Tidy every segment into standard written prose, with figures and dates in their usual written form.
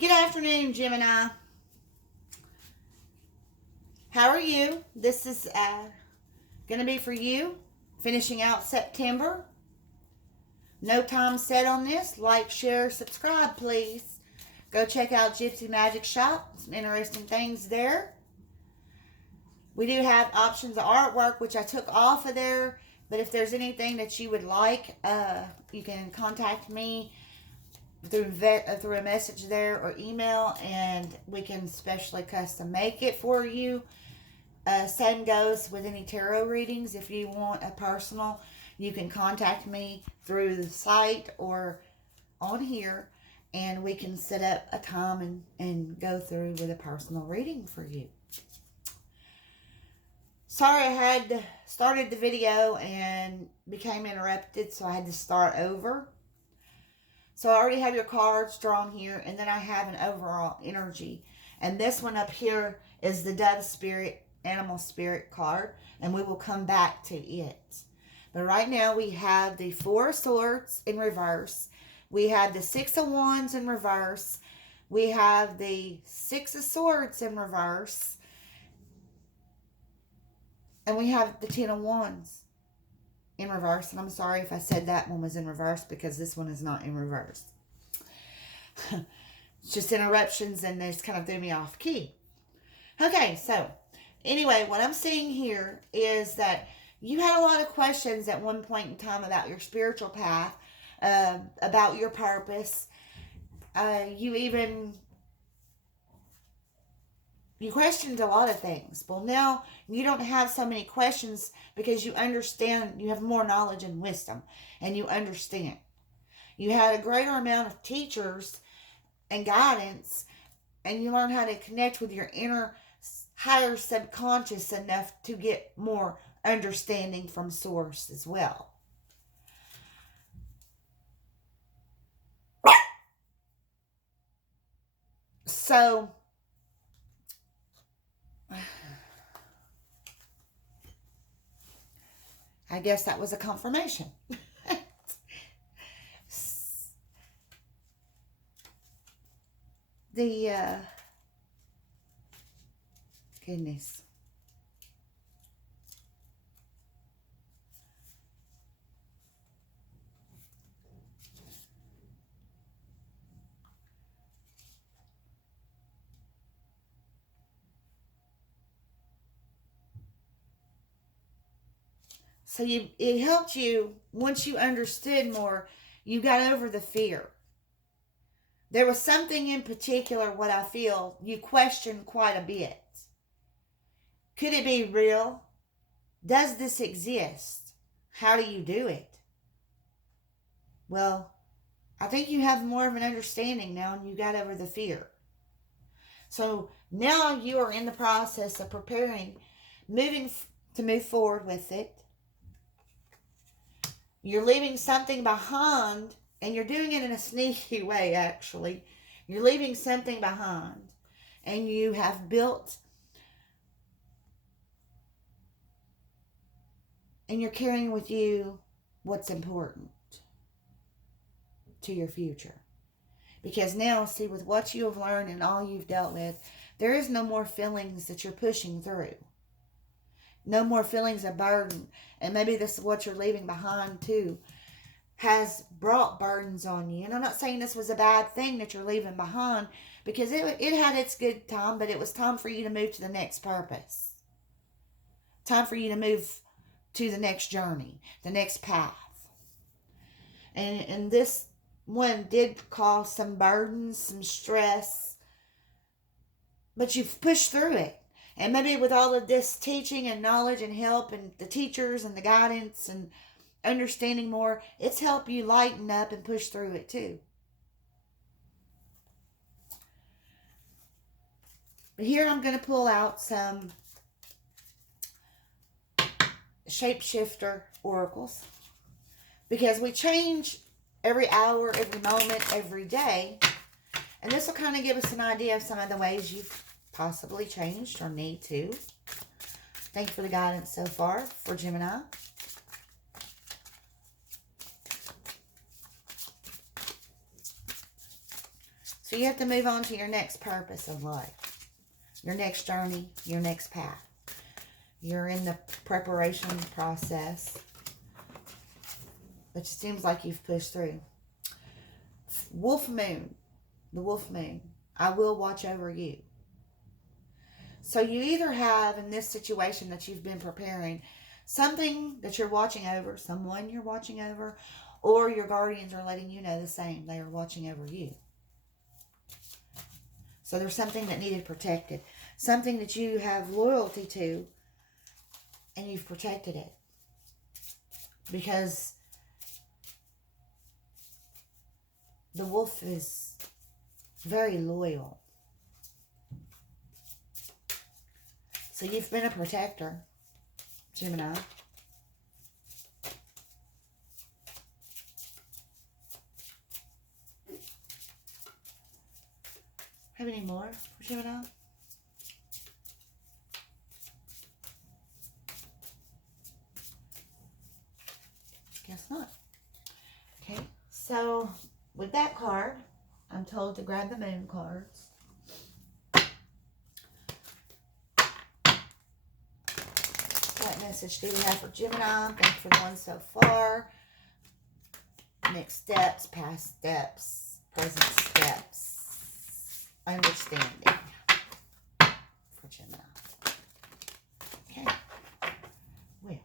Good afternoon, Gemini. How are you? This is going to be for you, finishing out September. No time set on this. Like, share, subscribe, please. Go check out Gypsy Magic Shop. Some interesting things there. We do have options of artwork, which I took off of there. But if there's anything that you would like, you can contact me through a message there or email, and we can specially custom make it for you. Same goes with any tarot readings. If you want a personal, you can contact me through the site or on here, and we can set up a time and go through with a personal reading for you. Sorry, I had started the video and became interrupted, so I had to start over. So I already have your cards drawn here, and then I have an overall energy. And this one up here is the Dove Spirit, Animal Spirit card, and we will come back to it. But right now we have the Four of Swords in reverse. We have the Six of Wands in reverse. We have the Six of Swords in reverse. And we have the Ten of Wands in reverse. And I'm sorry if I said that one was in reverse, because this one is not in reverse. It's just interruptions, and they just kind of threw me off key. Okay, so anyway, what I'm seeing here is that you had a lot of questions at one point in time about your spiritual path, about your purpose. You questioned a lot of things. Well, now you don't have so many questions because you understand, you have more knowledge and wisdom, and you understand. You had a greater amount of teachers and guidance, and you learn how to connect with your inner higher subconscious enough to get more understanding from source as well. So I guess that was a confirmation. Goodness. So it helped you, once you understood more, you got over the fear. There was something in particular, what I feel, you questioned quite a bit. Could it be real? Does this exist? How do you do it? Well, I think you have more of an understanding now, and you got over the fear. So now you are in the process of preparing, to move forward with it. You're leaving something behind, and you're doing it in a sneaky way, actually. You're leaving something behind, and you have built, and you're carrying with you what's important to your future. Because now, see, with what you have learned and all you've dealt with, there is no more feelings that you're pushing through. No more feelings of burden. And maybe this is what you're leaving behind too, has brought burdens on you. And I'm not saying this was a bad thing that you're leaving behind, because it had its good time, but it was time for you to move to the next purpose. Time for you to move to the next journey, the next path. And this one did cause some burdens, some stress, but you've pushed through it. And maybe with all of this teaching and knowledge and help and the teachers and the guidance and understanding more, it's helped you lighten up and push through it too. But here I'm going to pull out some shapeshifter oracles, because we change every hour, every moment, every day. And this will kind of give us an idea of some of the ways you've possibly changed or need to. Thank you for the guidance so far for Gemini. So you have to move on to your next purpose of life. Your next journey, your next path. You're in the preparation process. But it seems like you've pushed through. Wolf moon. The wolf moon. I will watch over you. So you either have, in this situation that you've been preparing, something that you're watching over, someone you're watching over, or your guardians are letting you know the same. They are watching over you. So there's something that needed protected. Something that you have loyalty to, and you've protected it. Because the wolf is very loyal. So you've been a protector, Gemini. Have any more for Gemini? Guess not. Okay, so with that card, I'm told to grab the moon cards. What message do we have for Gemini? Thank you for the one so far. Next steps, past steps, present steps, understanding for Gemini. Okay. Well.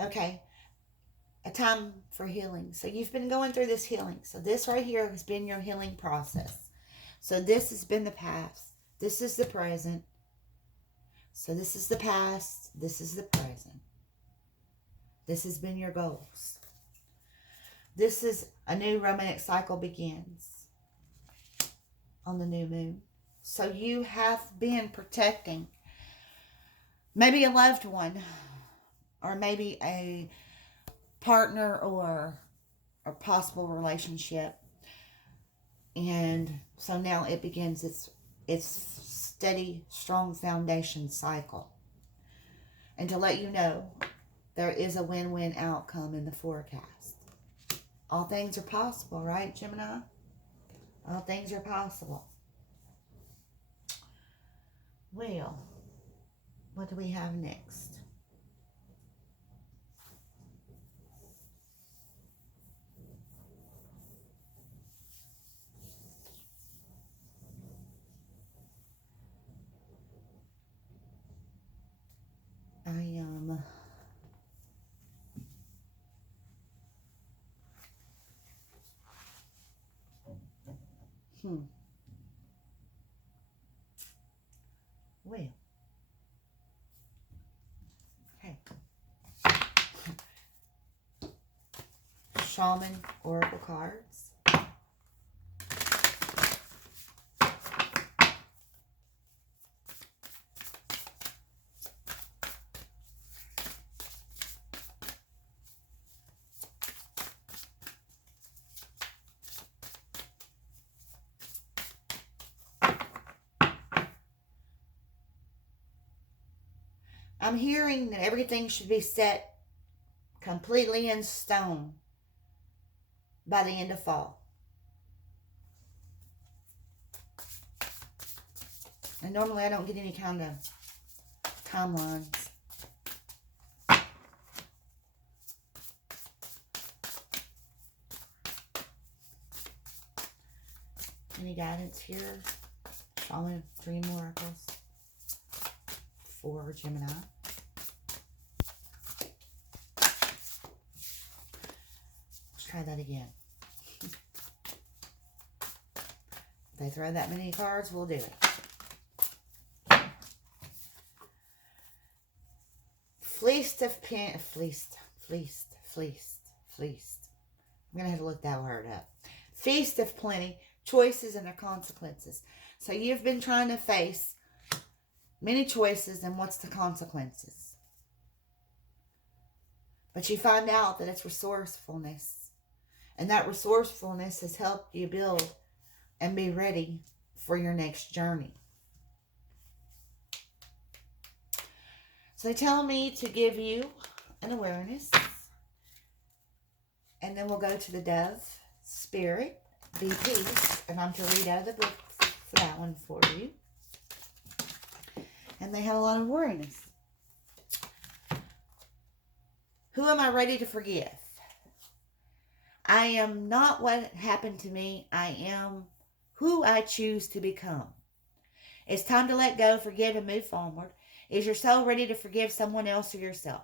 Okay. A time for healing. So you've been going through this healing. So this right here has been your healing process. So this has been the past. This is the present. So this is the past. This is the present. This has been your goals. This is a new romantic cycle begins on the new moon. So you have been protecting maybe a loved one, or maybe a partner, or a possible relationship. And so now it begins its steady, strong foundation cycle. And to let you know, there is a win-win outcome in the forecast. All things are possible, right, Gemini? All things are possible. Well, what do we have next? Well. Okay. Shaman Oracle cards. I'm hearing that everything should be set completely in stone by the end of fall. And normally I don't get any kind of timelines. Any guidance here? Shaman Dream Oracles for Gemini. Let's try that again. If they throw that many cards, we'll do it. Fleeced. I'm going to have to look that word up. Feast of plenty, choices and their consequences. So you've been trying to face many choices and what's the consequences. But you find out that it's resourcefulness. And that resourcefulness has helped you build and be ready for your next journey. So they tell me to give you an awareness. And then we'll go to the Dove Spirit, Be Peace. And I'm to read out of the book for that one for you. And they have a lot of awareness. Who am I ready to forgive? I am not what happened to me. I am who I choose to become. It's time to let go, forgive, and move forward. Is your soul ready to forgive someone else or yourself?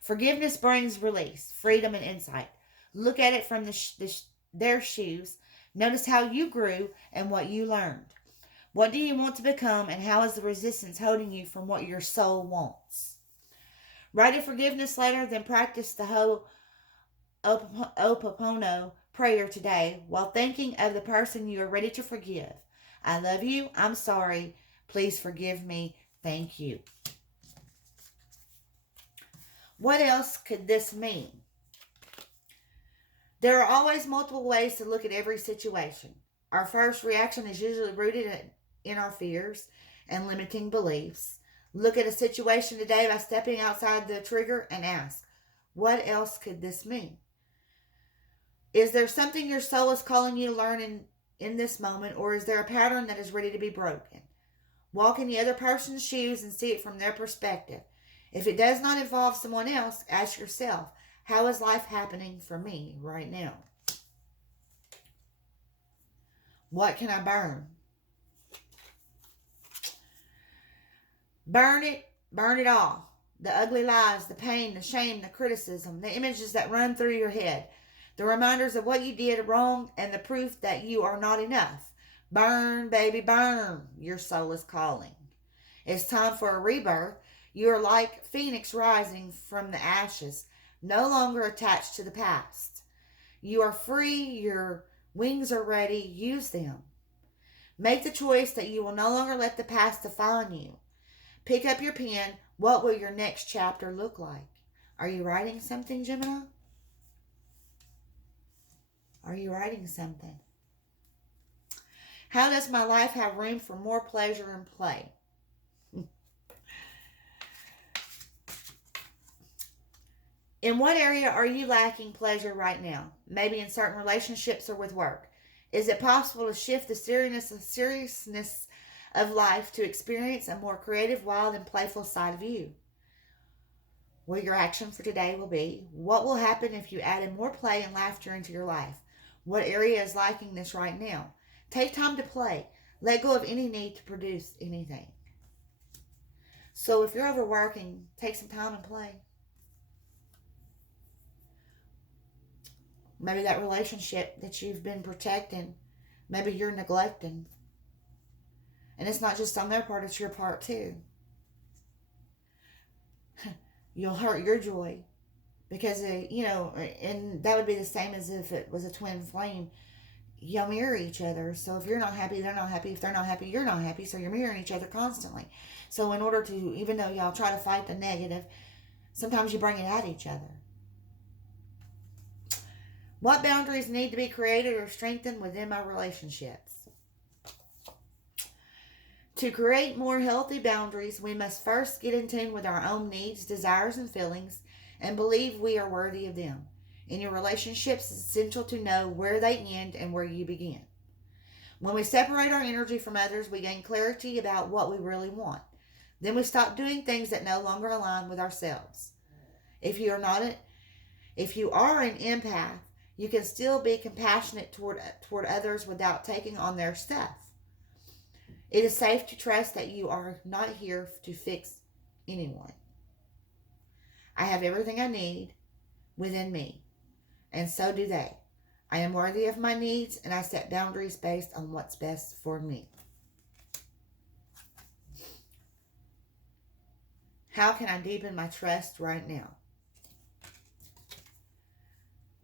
Forgiveness brings release, freedom, and insight. Look at it from their shoes. Notice how you grew and what you learned. What do you want to become, and how is the resistance holding you from what your soul wants? Write a forgiveness letter, then practice the Ho'oponopono prayer today while thinking of the person you are ready to forgive. I love you. I'm sorry. Please forgive me. Thank you. What else could this mean? There are always multiple ways to look at every situation. Our first reaction is usually rooted in our fears and limiting beliefs. Look at a situation today by stepping outside the trigger and ask, what else could this mean? Is there something your soul is calling you to learn in this moment, or is there a pattern that is ready to be broken? Walk in the other person's shoes and see it from their perspective. If it does not involve someone else, ask yourself, how is life happening for me right now? What can I burn? Burn it all. The ugly lies, the pain, the shame, the criticism, the images that run through your head, the reminders of what you did wrong, and the proof that you are not enough. Burn, baby, burn. Your soul is calling. It's time for a rebirth. You are like Phoenix rising from the ashes, no longer attached to the past. You are free. Your wings are ready. Use them. Make the choice that you will no longer let the past define you. Pick up your pen. What will your next chapter look like? Are you writing something, Gemini? Are you writing something? How does my life have room for more pleasure and play? In what area are you lacking pleasure right now? Maybe in certain relationships or with work. Is it possible to shift the seriousness of life to experience a more creative, wild, and playful side of you? Well, your action for today will be, what will happen if you added more play and laughter into your life? What area is lacking this right now? Take time to play. Let go of any need to produce anything. So if you're overworking, take some time and play. Maybe that relationship that you've been protecting, maybe you're neglecting. And it's not just on their part, it's your part too. You'll hurt your joy because, and that would be the same as if it was a twin flame. Y'all mirror each other. So if you're not happy, they're not happy. If they're not happy, you're not happy. So you're mirroring each other constantly. So in order to, even though y'all try to fight the negative, sometimes you bring it at each other. What boundaries need to be created or strengthened within my relationships? To create more healthy boundaries, we must first get in tune with our own needs, desires, and feelings, and believe we are worthy of them. In your relationships, it's essential to know where they end and where you begin. When we separate our energy from others, we gain clarity about what we really want. Then we stop doing things that no longer align with ourselves. If you are an empath, you can still be compassionate toward others without taking on their stuff. It is safe to trust that you are not here to fix anyone. I have everything I need within me, and so do they. I am worthy of my needs, and I set boundaries based on what's best for me. How can I deepen my trust right now?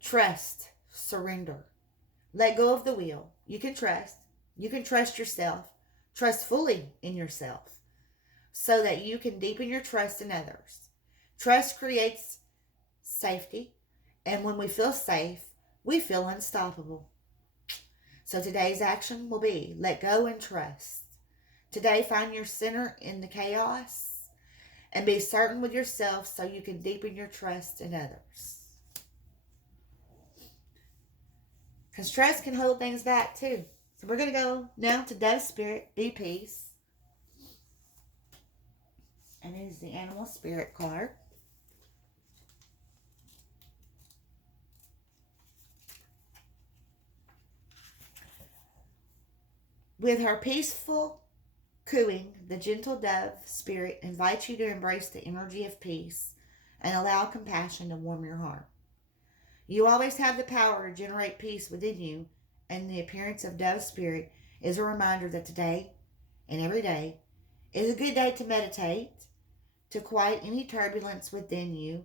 Trust, surrender. Let go of the wheel. You can trust. You can trust yourself. Trust fully in yourself so that you can deepen your trust in others. Trust creates safety, and when we feel safe, we feel unstoppable. So today's action will be let go and trust. Today, find your center in the chaos and be certain with yourself so you can deepen your trust in others. Because trust can hold things back too. So we're going to go now to Dove Spirit, be peace. And it is the Animal Spirit card. With her peaceful cooing, the gentle dove spirit invites you to embrace the energy of peace and allow compassion to warm your heart. You always have the power to generate peace within you, and the appearance of dove spirit is a reminder that today and every day is a good day to meditate, to quiet any turbulence within you,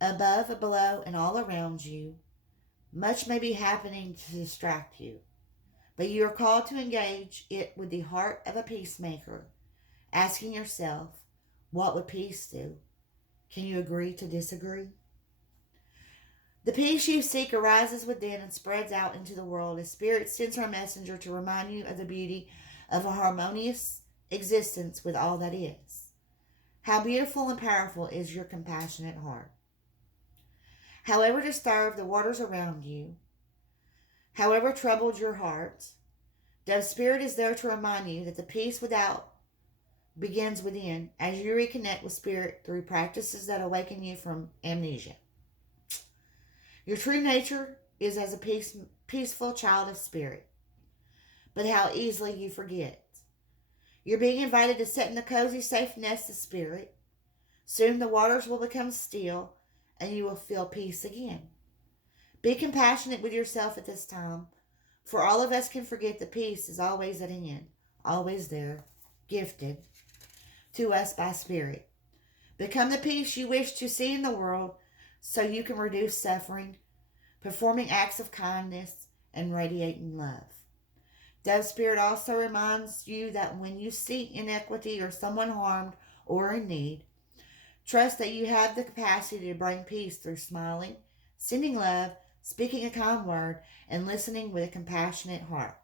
above, below, and all around you. Much may be happening to distract you, but you are called to engage it with the heart of a peacemaker, asking yourself, what would peace do? Can you agree to disagree? The peace you seek arises within and spreads out into the world as Spirit sends her messenger to remind you of the beauty of a harmonious existence with all that is. How beautiful and powerful is your compassionate heart. However disturbed the waters around you, however troubled your heart, Dove Spirit is there to remind you that the peace without begins within as you reconnect with Spirit through practices that awaken you from amnesia. Your true nature is as a peaceful child of Spirit, but how easily you forget. You're being invited to sit in the cozy, safe nest of Spirit. Soon the waters will become still and you will feel peace again. Be compassionate with yourself at this time, for all of us can forget that peace is always at hand, always there, gifted to us by Spirit. Become the peace you wish to see in the world so you can reduce suffering, performing acts of kindness, and radiating love. Dove Spirit also reminds you that when you see inequity or someone harmed or in need, trust that you have the capacity to bring peace through smiling, sending love, speaking a kind word, and listening with a compassionate heart.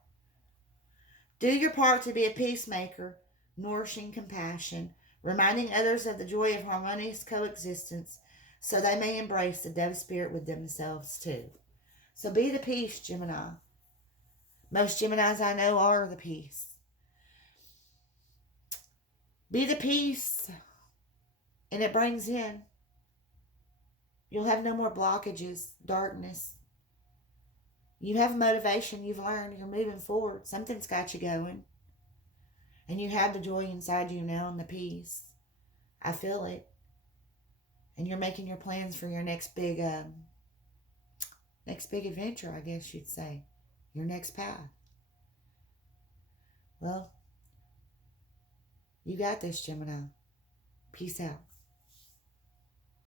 Do your part to be a peacemaker, nourishing compassion, reminding others of the joy of harmonious coexistence so they may embrace the Dove Spirit with themselves too. So be the peace, Gemini. Most Geminis I know are the peace. Be the peace, and it brings in. You'll have no more blockages, darkness. You have motivation, you've learned, you're moving forward. Something's got you going. And you have the joy inside you now and the peace. I feel it. And you're making your plans for your next big adventure, I guess you'd say. Your next path. Well, you got this, Gemini. Peace out.